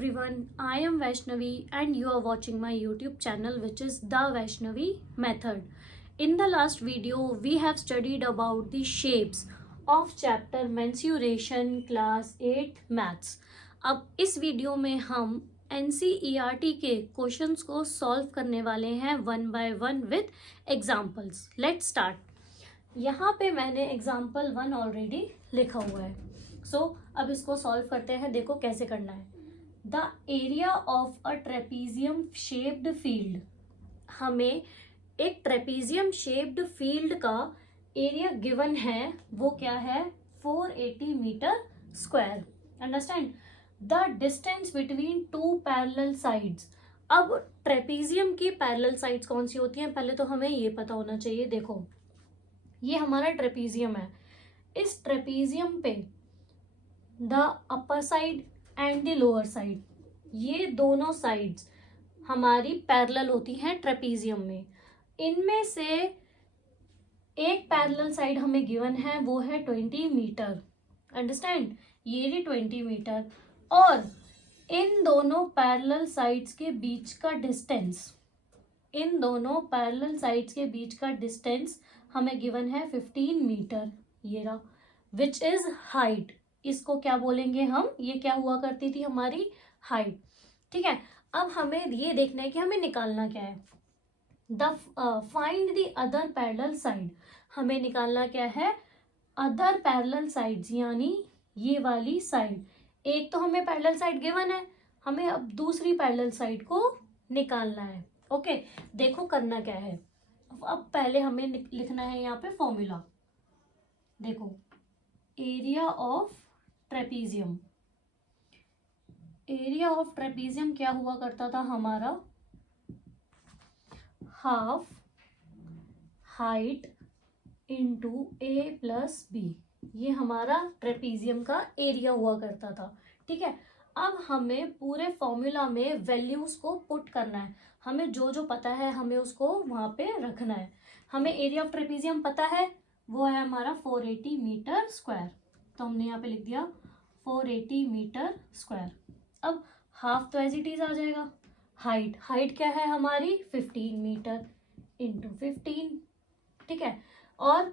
everyone, I am Vaishnavi and you are watching my YouTube channel which is The Vaishnavi Method. In the last video, we have studied about the shapes of chapter Mensuration class 8 Maths. अब इस video में हम NCERT के questions को solve करने वाले हैं one by one with examples. Let's start. यहाँ पे मैंने एग्जाम्पल 1 ऑलरेडी लिखा हुआ है. अब इसको सॉल्व करते हैं. देखो कैसे करना है. The area of a trapezium shaped field. हमें एक ट्रेपीजियम शेप्ड फील्ड का एरिया गिवन है. वो क्या है? 480 metre square. Understand. The distance between two parallel sides. अब ट्रेपीजियम की पैरेलल साइड्स कौन सी होती हैं? पहले तो हमें ये पता होना चाहिए. देखो ये हमारा ट्रेपीजियम है. इस ट्रेपीजियम पे the upper side and the lower side, ये दोनों साइड्स हमारी पैरेलल होती हैं ट्रेपीजियम में. इनमें से एक पैरेलल साइड हमें गिवन है, वो है 20 मीटर. अंडरस्टैंड. ये भी 20 मीटर. और इन दोनों पैरेलल साइड्स के बीच का डिस्टेंस, इन दोनों पैरेलल साइड्स के बीच का डिस्टेंस हमें गिवन है 15 मीटर. ये रहा. Which is height. इसको क्या बोलेंगे हम? ये क्या हुआ करती थी? हमारी हाइट. ठीक है. अब हमें ये देखना है कि हमें निकालना क्या है. The find the other parallel side. हमें निकालना क्या है? अदर पैरेलल साइड्स, यानी ये वाली साइड. एक तो हमें पैरेलल साइड गिवन है, हमें अब दूसरी पैरेलल साइड को निकालना है. ओके. देखो करना क्या है. अब पहले हमें लिखना है यहाँ पे फॉर्मूला. देखो area of trapezium. Area of trapezium क्या हुआ करता था हमारा? हाफ हाइट इंटू ए प्लस बी. ये हमारा ट्रेपीजियम का एरिया हुआ करता था. ठीक है. अब हमें पूरे फॉर्मूला में वैल्यूज को पुट करना है. हमें जो जो पता है हमें उसको वहां पे रखना है. हमें एरिया ऑफ ट्रेपीजियम पता है, वो है हमारा 480 मीटर स्क्वायर. तो हमने यहाँ पे लिख दिया 480 मीटर स्क्वायर. अब हाफ तो एज इट इज आ जाएगा. हाइट, हाइट क्या है हमारी? 15 मीटर इंटू 15. ठीक है. और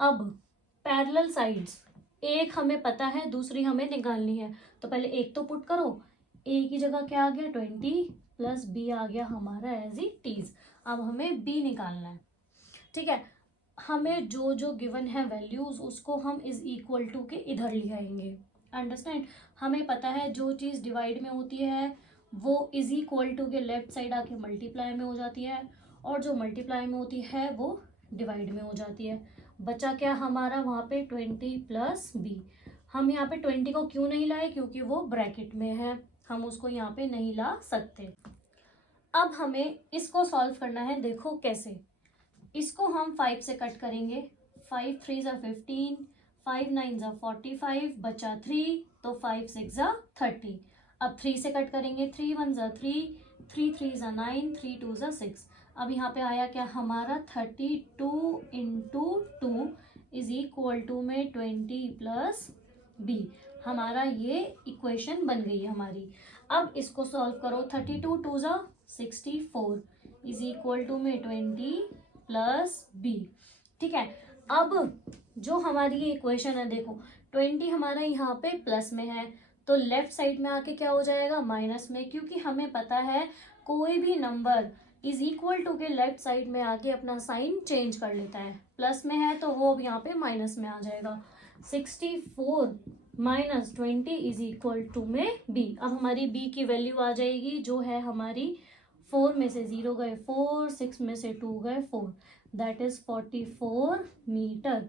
अब पैरेलल साइड्स, एक हमें पता है, दूसरी हमें निकालनी है. तो पहले एक तो पुट करो. ए की जगह क्या आ गया? 20 प्लस बी आ गया हमारा एज इट इज. अब हमें बी निकालना है. ठीक है. हमें जो जो गिवन है वैल्यूज, उसको हम इज इक्वल टू के इधर ले आएंगे. अंडरस्टैंड. हमें पता है जो चीज़ डिवाइड में होती है वो इज इक्वल टू के लेफ्ट साइड आके मल्टीप्लाई में हो जाती है, और जो मल्टीप्लाई में होती है वो डिवाइड में हो जाती है. बचा क्या हमारा वहाँ पे? 20 प्लस बी. हम यहाँ पे 20 को क्यों नहीं लाए? क्योंकि वो ब्रैकेट में है, हम उसको यहाँ पे नहीं ला सकते. अब हमें इसको सॉल्व करना है. देखो कैसे. इसको हम 5 से कट करेंगे. 5 3 ज़ा 15, 5 9 ज़ा 45, बचा 3, तो 5 6 ज़ा 30. अब 3 से कट करेंगे. 3 1 ज़ा 3, 3 3 ज़ा 9, 3 2 ज़ा 6. अब यहाँ पे आया क्या हमारा? 32 इंटू 2 इज इक्वल टू में 20 प्लस बी. हमारा ये इक्वेशन बन गई हमारी. अब इसको सॉल्व करो. 32 2 ज़ा 64 इज इक्वल टू में 20 प्लस बी. ठीक है. अब जो हमारी ये इक्वेशन है, देखो 20 हमारा यहाँ पे प्लस में है, तो लेफ्ट साइड में आके क्या हो जाएगा? माइनस में. क्योंकि हमें पता है कोई भी नंबर इज इक्वल टू के लेफ्ट साइड में आके अपना साइन चेंज कर लेता है. प्लस में है तो वो अब यहाँ पे माइनस में आ जाएगा. 64 माइनस 20 इज इक्वल टू में बी. अब हमारी बी की वैल्यू आ जाएगी, जो है हमारी 4 में से 0 गए 4, 6 में से 2 गए 4, दैट इज 44 मीटर.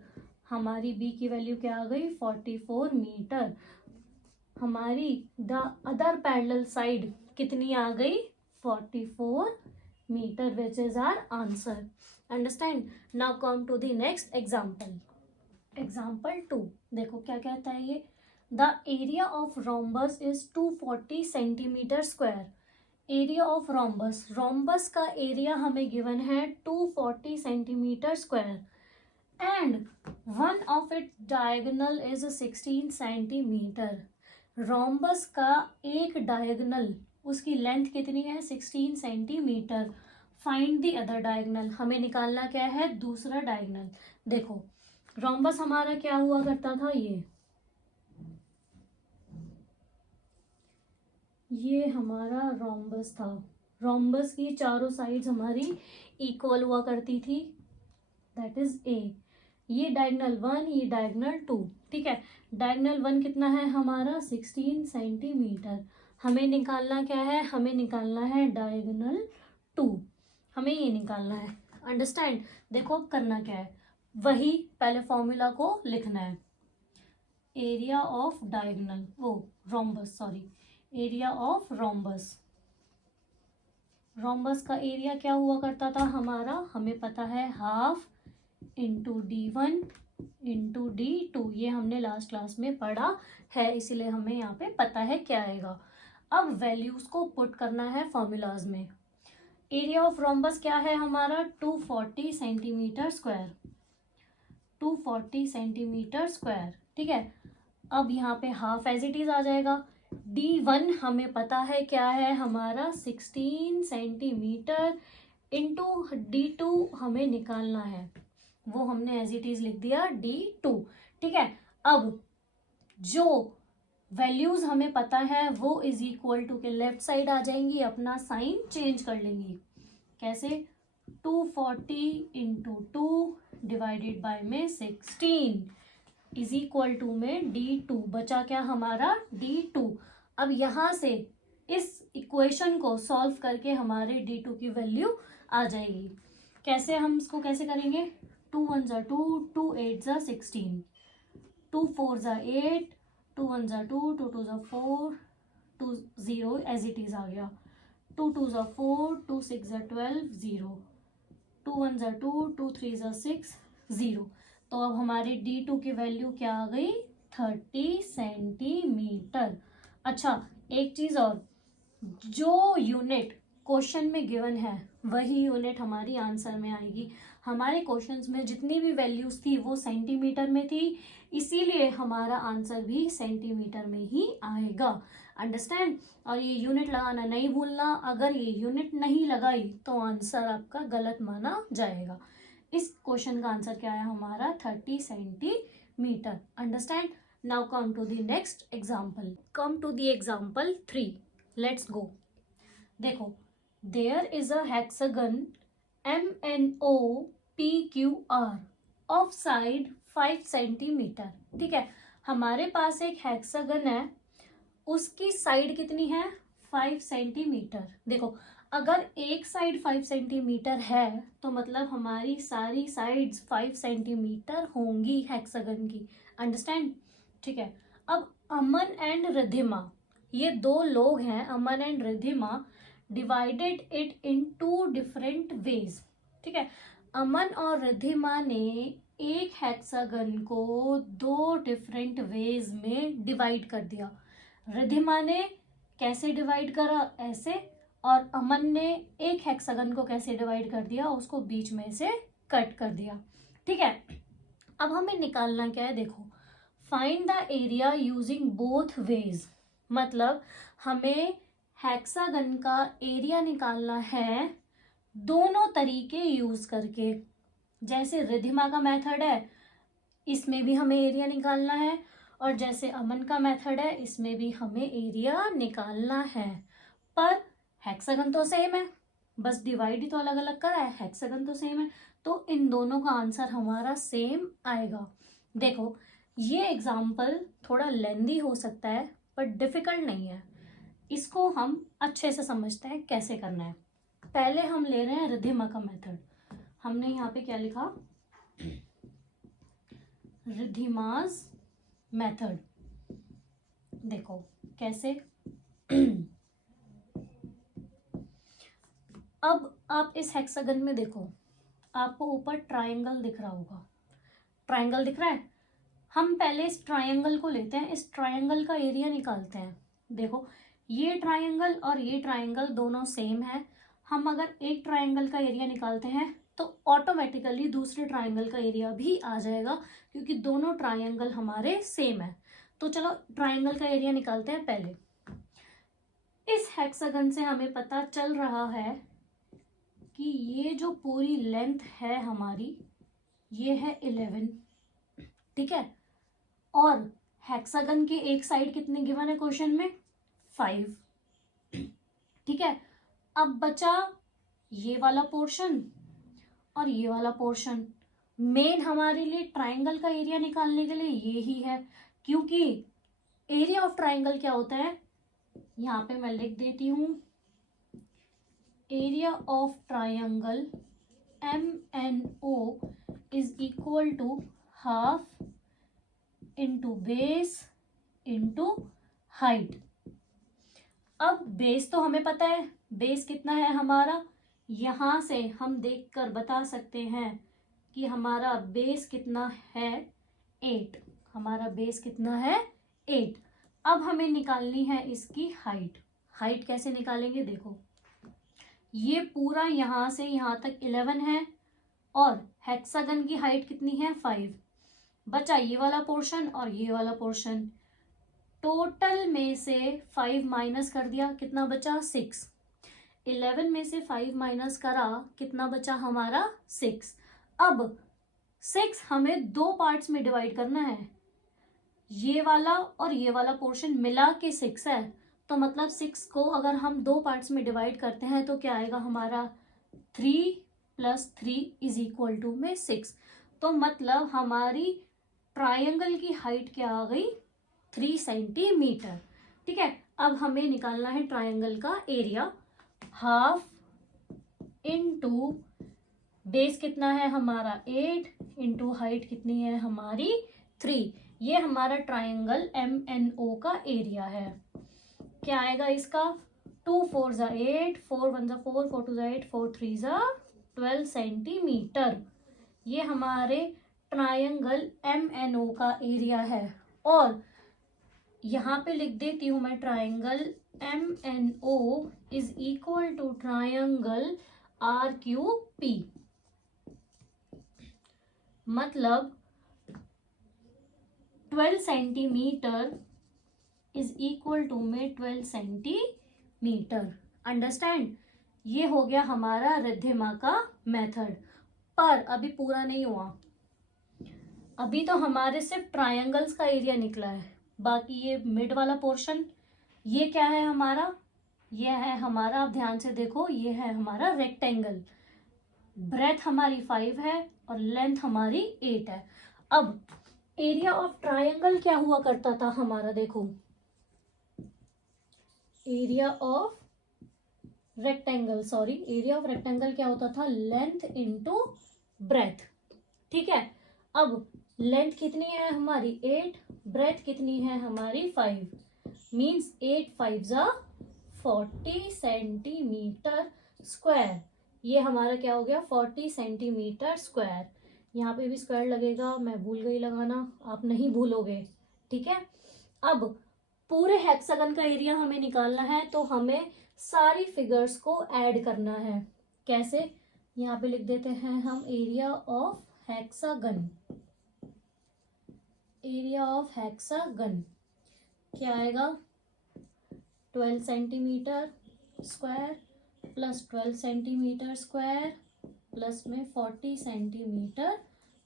हमारी बी की वैल्यू क्या आ गई? 44 मीटर. हमारी द अदर पैरेलल साइड कितनी आ गई? 44 metre, which is our answer. Understand. Now come to the next example. Example 2. देखो क्या कहता है ये. The area of rhombus is 240 centimetre square. Area of rhombus, rhombus का एरिया हमें गिवन है 240 centimetre square, and one of it diagonal is 16 centimetre. Rhombus का एक डायगोनल, उसकी लेंथ कितनी है 16 centimetre. Find the other diagonal, हमें निकालना क्या है दूसरा डायगोनल। देखो रोम्बस हमारा क्या हुआ करता था, ये हमारा रोम्बस था। रोम्बस की चारों साइड्स हमारी इक्वल हुआ करती थी, दैट इज ए। ये डायगोनल 1, ये डायगोनल 2, ठीक है। डायगोनल 1 कितना है हमारा 16 सेंटीमीटर। हमें निकालना क्या है, हमें निकालना है डायगोनल 2, हमें ये निकालना है। अंडरस्टैंड। देखो अब करना क्या है, वही पहले फॉर्मूला को लिखना है। एरिया ऑफ डायगोनल, वो rhombus, sorry, area of rhombus. Rhombus का एरिया क्या हुआ करता था हमारा, हमें पता है half into D1 into D2, ये हमने लास्ट क्लास में पढ़ा है, इसीलिए हमें यहाँ पे पता है क्या आएगा। अब वैल्यूज को पुट करना है फॉर्मूलाज में। एरिया ऑफ रोम्बस क्या है हमारा 240 सेंटीमीटर स्क्वायर, 240 सेंटीमीटर स्क्वायर, ठीक है। अब यहाँ पे हाफ एज इट इज आ जाएगा। D1 हमें पता है क्या है हमारा 16 सेंटीमीटर, इंटू D2 हमें निकालना है, वो हमने एज इट इज लिख दिया D2, ठीक है। अब जो वैल्यूज हमें पता है वो इज इक्वल टू के लेफ्ट साइड आ जाएंगी, अपना साइन चेंज कर लेंगी। कैसे, 240 इंटू 2 डिवाइडेड बाय में 16 इज इक्वल टू में D2, बचा क्या हमारा D2। अब यहां से इस इक्वेशन को सॉल्व करके हमारे D2 की वैल्यू आ जाएगी। कैसे, हम इसको कैसे करेंगे, 2 1 जा 2, 2 8 जा 16, 2 4 जा 8, 2 1 जा 2, 2 2 जा 4, 2 0 एज इट इज आ गया, 2 2 जा 4, 2 6 जा 12 0, 2 1 जा 2, 2 3 जा 6 0। तो अब हमारी D2 की वैल्यू क्या आ गई 30 सेंटीमीटर। अच्छा एक चीज और, जो यूनिट क्वेश्चन में गिवन है वही यूनिट हमारी आंसर में आएगी। हमारे क्वेश्चंस में जितनी भी वैल्यूज थी वो सेंटीमीटर में थी, इसीलिए हमारा आंसर भी सेंटीमीटर में ही आएगा। अंडरस्टैंड। और ये यूनिट लगाना नहीं भूलना, अगर ये यूनिट नहीं लगाई तो आंसर आपका गलत माना जाएगा। इस क्वेश्चन का आंसर क्या है हमारा 30 centimetre. Understand. Now come to the next example, come to the example 3, let's go. देखो, there is a hexagon MNOPQR of side 5 centimetre, ठीक है। हमारे पास एक हेक्सागन है, उसकी साइड कितनी है 5 सेंटीमीटर। देखो अगर एक साइड 5 सेंटीमीटर है तो मतलब हमारी सारी साइड्स 5 सेंटीमीटर होंगी हेक्सागन की। अंडरस्टैंड, ठीक है। अब अमन एंड रिद्धिमा, ये दो लोग हैं, Aman and Riddhima, divided it in 2 different ways, ठीक है। अमन और रिद्धिमा ने एक हेक्सागन को 2 डिफरेंट वेज में डिवाइड कर दिया। रिद्धिमा ने कैसे डिवाइड करा, ऐसे, और अमन ने एक हेक्सागन को कैसे डिवाइड कर दिया, उसको बीच में से कट कर दिया, ठीक है। अब हमें निकालना क्या है, देखो, find the area using both ways, मतलब हमें हेक्सागन का एरिया निकालना है दोनों तरीके यूज करके। जैसे रिद्धिमा का मेथड है, इसमें भी हमें एरिया निकालना है, और जैसे अमन का मेथड है, इसमें भी हमें एरिया निकालना है। पर हेक्सागन तो सेम है, बस डिवाइड ही तो अलग अलग करा है, हेक्सागन तो सेम है, तो इन दोनों का आंसर हमारा सेम आएगा। देखो ये एग्जाम्पल थोड़ा लेंदी हो सकता है पर डिफिकल्ट नहीं है, इसको हम अच्छे से समझते हैं कैसे करना है। पहले हम ले रहे हैं रिद्धिमा का मेथड। हमने यहाँ पे क्या लिखा, रिद्धिमास मेथड। देखो कैसे अब आप इस हेक्सागन में देखो, आपको ऊपर ट्रायंगल दिख रहा होगा, ट्रायंगल दिख रहा है। हम पहले इस ट्रायंगल को लेते हैं, इस ट्रायंगल का एरिया निकालते हैं। देखो ये ट्रायंगल और ये ट्रायंगल दोनों सेम है, हम अगर एक ट्रायंगल का एरिया निकालते हैं तो ऑटोमेटिकली दूसरे ट्रायंगल का एरिया भी आ जाएगा, क्योंकि दोनों ट्रायंगल हमारे सेम है। तो चलो ट्राइंगल का एरिया निकालते हैं पहले। इस हेक्सागन से हमें पता चल रहा है कि ये जो पूरी लेंथ है हमारी ये है 11, ठीक है। और हेक्सागन के एक साइड कितने गिवन है क्वेश्चन में? 5, ठीक है। अब बचा ये वाला पोर्शन और ये वाला पोर्शन। मेन हमारे लिए ट्राइंगल का एरिया निकालने के लिए ये ही है, क्योंकि एरिया ऑफ ट्राइंगल क्या होता है, यहाँ पे मैं लिख देती हूं, area of triangle MNO is equal to half into base into height. अब बेस तो हमें पता है, बेस कितना है हमारा, यहां से हम देखकर बता सकते हैं कि हमारा बेस कितना है, 8। हमारा बेस कितना है? 8। अब हमें निकालनी है इसकी हाइट। हाइट कैसे निकालेंगे? देखो, ये पूरा यहां से यहां तक 11 है और हेक्सागन की हाइट कितनी है? 5। बचा ये वाला पोर्शन और ये वाला पोर्शन। टोटल में से 5 माइनस कर दिया, कितना बचा? 6। 11 में से 5 माइनस करा, कितना बचा हमारा? 6। अब 6 हमें 2 पार्ट्स में डिवाइड करना है, ये वाला और ये वाला पोर्शन मिला के 6 है, तो मतलब 6 को अगर हम 2 पार्ट्स में डिवाइड करते हैं तो क्या आएगा हमारा? 3 + 3 इज इक्वल टू में 6। तो मतलब हमारी ट्राइंगल की हाइट क्या आ गई? 3 सेंटीमीटर, ठीक है। अब हमें निकालना है ट्राइंगल का एरिया। हाफ इंटू बेस कितना है हमारा? 8 इंटू हाइट कितनी है हमारी? 3। ये हमारा ट्राइंगल MNO का एरिया है। क्या आएगा इसका? 2 4 = 8, 4 1 = 4, 4 2 = 8, 4 3 = 12 सेंटीमीटर। ये हमारे ट्राइंगल MNO का एरिया है। और यहाँ पे लिख देती हूँ मैं, triangle MNO is equal to triangle RQP। मतलब 12 सेंटीमीटर इज इक्वल टू में 12 सेंटीमीटर। अंडरस्टैंड? ये हो गया हमारा रिद्धिमा का मेथड। पर अभी पूरा नहीं हुआ, अभी तो हमारे सिर्फ ट्रायंगल्स का एरिया निकला है। बाकी ये मिड वाला पोर्शन, ये क्या है हमारा? ये है हमारा, आप ध्यान से देखो, ये है हमारा रेक्टेंगल। ब्रेथ हमारी 5 है और लेंथ हमारी 8 है। अब एरिया ऑफ ट्रायंगल क्या हुआ करता था हमारा? देखो, एरिया ऑफ रेक्टेंगल क्या होता था? लेंथ इंटू ब्रेथ, ठीक है। अब लेंथ कितनी है हमारी? 8, ब्रेथ कितनी है हमारी? 5, मीन्स 8 5 = 40 सेंटीमीटर स्क्वायर। ये हमारा क्या हो गया? 40 सेंटीमीटर स्क्वायर। यहाँ पे भी स्क्वायर लगेगा, मैं भूल गई लगाना, आप नहीं भूलोगे, ठीक है। अब पूरे हेक्सागन का एरिया हमें निकालना है, तो हमें सारी फिगर्स को ऐड करना है। कैसे? यहाँ पे लिख देते हैं हम, area of hexagon. Area of hexagon क्या आएगा? 12 centimetre square plus 12 centimetre square plus में 40 सेंटीमीटर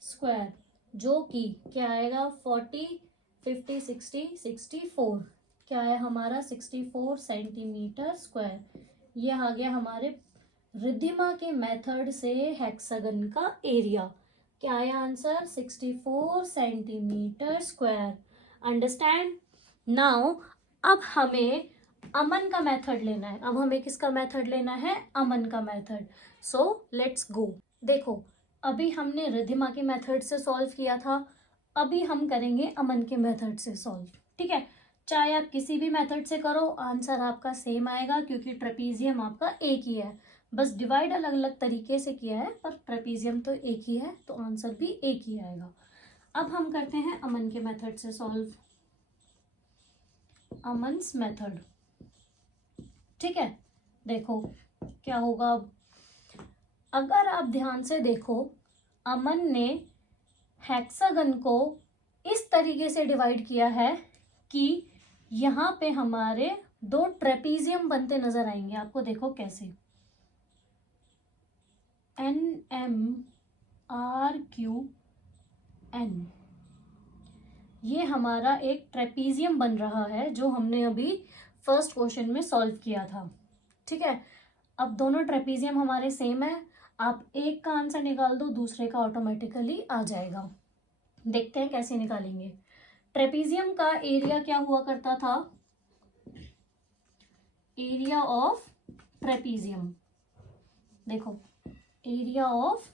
स्क्वायर, जो कि क्या आएगा? 40 50 60 64, क्या है हमारा? 64 सेंटीमीटर स्क्वायर। ये आ गया हमारे रिद्धिमा के मेथड से हेक्सागन का एरिया। क्या आया answer? 64 centimetre square. Understand? Now अब हमें अमन का मेथड लेना है। अब हमें किसका मेथड लेना है? अमन का मेथड। So let's go. देखो, अभी हमने रिद्धिमा के मेथड से सॉल्व किया था, अभी हम करेंगे अमन के मेथड से सॉल्व, ठीक है। चाहे आप किसी भी मेथड से करो, आंसर आपका सेम आएगा, क्योंकि ट्रेपीजियम आपका एक ही है। बस डिवाइड अलग अलग तरीके से किया है, पर ट्रेपीजियम तो एक ही है, तो आंसर भी एक ही आएगा। अब हम करते हैं अमन के मेथड से सॉल्व। अमन्स मेथड, ठीक है। देखो क्या होगा। अब अगर आप ध्यान से देखो, अमन ने हेक्सागन को इस तरीके से डिवाइड किया है कि यहाँ पे हमारे दो ट्रेपीजियम बनते नजर आएंगे आपको। देखो कैसे, NMRQN, ये हमारा एक ट्रेपीजियम बन रहा है जो हमने अभी फर्स्ट क्वेश्चन में सॉल्व किया था। ठीक है, अब दोनों ट्रेपीजियम हमारे सेम है, आप एक का आंसर निकाल दो, दूसरे का ऑटोमेटिकली आ जाएगा। देखते हैं कैसे निकालेंगे। ट्रेपीजियम का एरिया क्या हुआ करता था? एरिया ऑफ ट्रेपीजियम, देखो एरिया ऑफ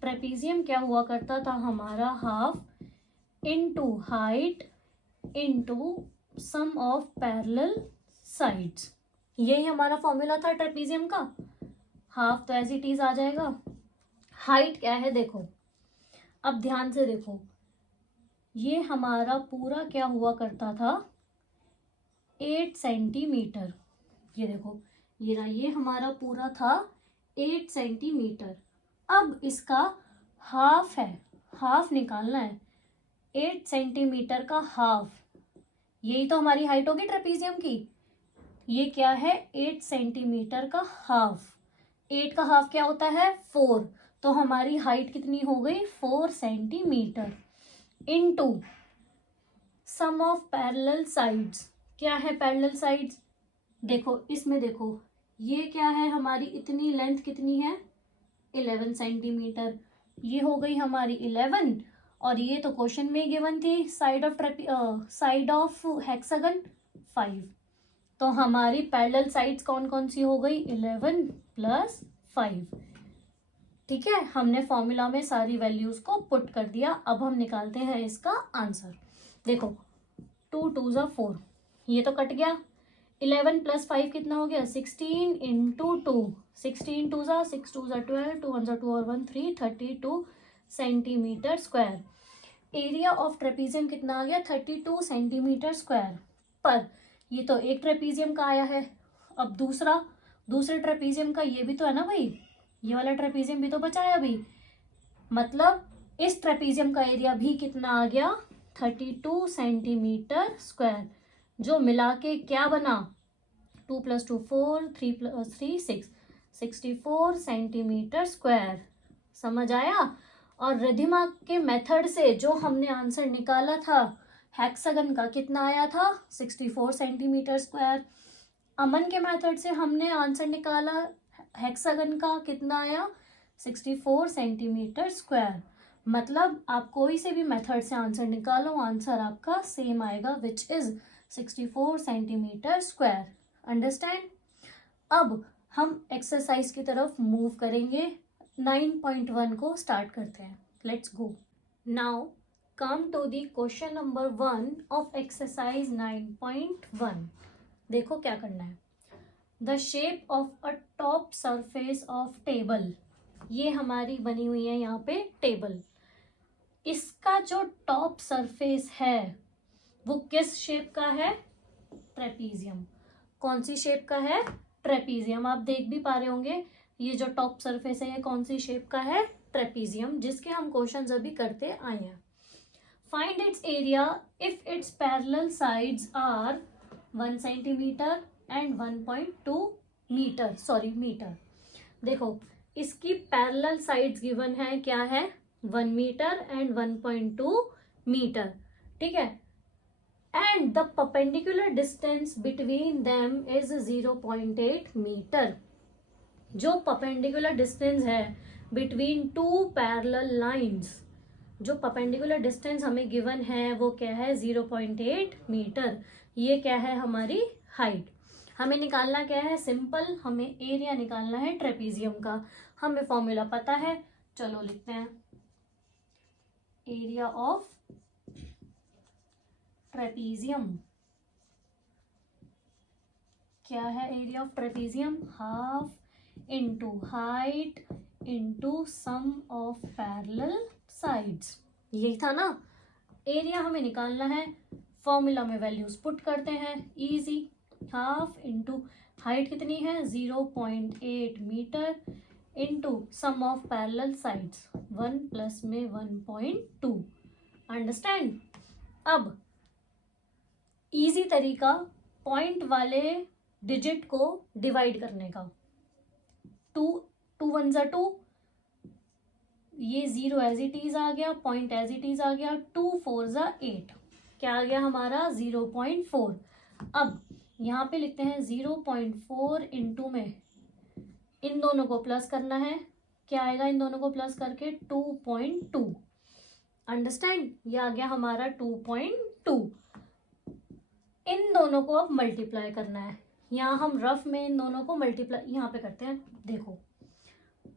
ट्रेपीजियम क्या हुआ करता था हमारा? Half into height into sum of parallel sides. यही हमारा फॉर्मूला था ट्रेपीजियम का। हाफ तो एज इट इज आ जाएगा। हाइट क्या है देखो, अब ध्यान से देखो, ये हमारा पूरा क्या हुआ करता था? 8 सेंटीमीटर। ये देखो, ये हमारा पूरा था 8 सेंटीमीटर। अब इसका हाफ है, हाफ निकालना है। 8 सेंटीमीटर का हाफ, यही तो हमारी हाइट होगी ट्रेपीजियम की। ये क्या है? 8 सेंटीमीटर का हाफ। 8 का हाफ क्या होता है? 4। तो हमारी हाइट कितनी हो गई? 4 centimetre into sum of parallel sides. क्या है पैरेलल साइड्स? देखो इसमें देखो, ये क्या है हमारी, इतनी लेंथ कितनी है? 11 सेंटीमीटर। ये हो गई हमारी 11, और ये तो क्वेश्चन में गिवन थी, साइड ऑफ हेक्सागन 5। तो हमारी पैरेलल साइड्स कौन कौन सी हो गई? 11 प्लस 5। ठीक है, हमने फॉर्मूला में सारी वैल्यूज को पुट कर दिया। अब हम निकालते हैं इसका आंसर। देखो 2 2 ज़ा 4, ये तो कट गया। 11 प्लस 5 कितना हो गया? 16 इंटू 2, 16 2 ज़ा 6 2 ज़ा 12, 2 1 ज़ा 2 और 1 3, 32 centimetre square. Area of trapezium कितना आ गया? 32 सेंटीमीटर स्क्वायर। पर ये तो एक ट्रेपीजियम का आया है, अब दूसरे ट्रेपीजियम का ये भी तो है ना भाई, ये वाला ट्रेपीजियम भी तो बचा है अभी। मतलब इस ट्रेपीजियम का एरिया भी कितना आ गया? 32 सेंटीमीटर स्क्वायर, जो मिला के क्या बना? 2 + 2 4, 3 + 3 6, 64 सेंटीमीटर स्क्वायर। समझ आया? और रिधिमा के मेथड से जो हमने आंसर निकाला था हेक्सागन का, कितना आया था? 64 सेंटीमीटर स्क्वायर। अमन के मेथड से हमने आंसर निकाला हेक्सागन का, कितना आया? 64 सेंटीमीटर स्क्वायर। मतलब आप कोई से भी मेथड से आंसर निकालो, आंसर आपका सेम आएगा, which is 64 centimetre square. Understand? अब हम एक्सरसाइज की तरफ मूव करेंगे। 9.1 को स्टार्ट करते हैं। Let's go. Now come to the question number 1 of exercise 9.1। देखो क्या करना है। The shape of a top surface of table, ये हमारी बनी हुई है यहाँ पे टेबल। इसका जो टॉप सरफेस है वो किस शेप का है? ट्रेपीजियम। कौन सी शेप का है? ट्रेपीजियम। आप देख भी पा रहे होंगे ये जो टॉप सरफेस है ये कौन सी शेप का है? ट्रेपीजियम, जिसके हम क्वेश्चंस अभी करते आए हैं। Find its area if its parallel sides are 1 centimetre and 1.2 metre. देखो इसकी पैरेलल साइड्स गिवन है, क्या है? 1 मीटर एंड 1.2 मीटर। ठीक है, and the perpendicular distance between them is 0.8 metre. जो परपेंडिकुलर डिस्टेंस है बिटवीन टू पैरेलल लाइंस, जो परपेंडिकुलर डिस्टेंस हमें गिवन है वो क्या है? 0.8 मीटर। ये क्या है? हमारी हाइट। हमें निकालना क्या है? सिंपल, हमें एरिया निकालना है ट्रेपीजियम का। हमें फॉर्मूला पता है, चलो लिखते हैं। एरिया ऑफ ट्रेपीजियम क्या है? Area of trapezium half into height into sum of parallel sides. यही था ना? एरिया हमें निकालना है, फॉर्मूला में वैल्यूज पुट करते हैं, इजी। हाफ इंटू हाइट कितनी है? 0.8 metre into sum of parallel sides 1 plus में 1.2। अंडरस्टैंड? अब इजी तरीका पॉइंट वाले डिजिट को डिवाइड करने का। 2 1 2, ये 0 एज इट इज आ गया, पॉइंट एज इट इज आ गया, 2 4 8, क्या आ गया हमारा 0.4। अब यहाँ पे लिखते हैं 0.4 इंटू में इन दोनों को प्लस करना है, क्या आएगा इन दोनों को प्लस करके 2.2। अंडरस्टैंड, ये आ गया हमारा 2.2। इन दोनों को अब मल्टीप्लाई करना है, यहाँ हम रफ में इन दोनों को मल्टीप्लाई यहाँ पे करते हैं। देखो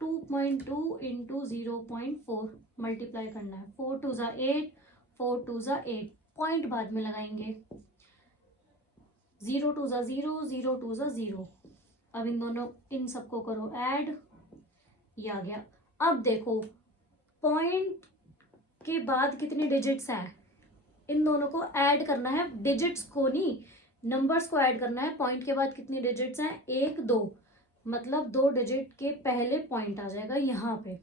2.2 इंटू 0.4 मल्टीप्लाई करना है, 4 2 8, 4 2 8, पॉइंट बाद में लगाएंगे, 0 2 0, 0 2 0। अब इन दोनों इन सबको करो ऐड, ये आ गया। अब देखो पॉइंट के बाद कितने डिजिट्स हैं, इन दोनों को ऐड करना है, डिजिट्स को नहीं नंबर्स को ऐड करना है। पॉइंट के बाद कितने डिजिट्स हैं, 1 2, मतलब 2 डिजिट के पहले पॉइंट आ जाएगा यहाँ पे।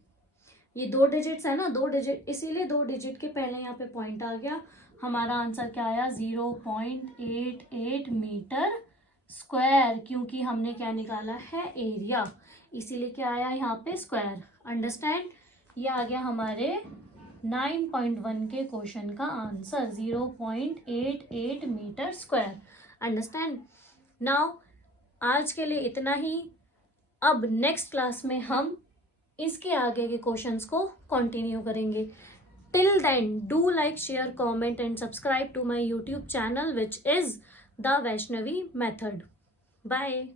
ये 2 डिजिट्स है ना, 2 डिजिट, इसीलिए 2 डिजिट के पहले यहाँ पे पॉइंट आ गया। हमारा आंसर क्या आया 0.88 मीटर स्क्वायर, क्योंकि हमने क्या निकाला है एरिया, इसीलिए क्या आया यहाँ पे स्क्वायर। अंडरस्टैंड, ये आ गया हमारे 9.1 के क्वेश्चन का answer 0.88 metre square. Understand. Now आज के लिए इतना ही। अब नेक्स्ट क्लास में हम इसके आगे के क्वेश्चंस को कंटिन्यू करेंगे। Till then do like, share, comment and subscribe to my YouTube channel which is The Vaishnavi Method. Bye.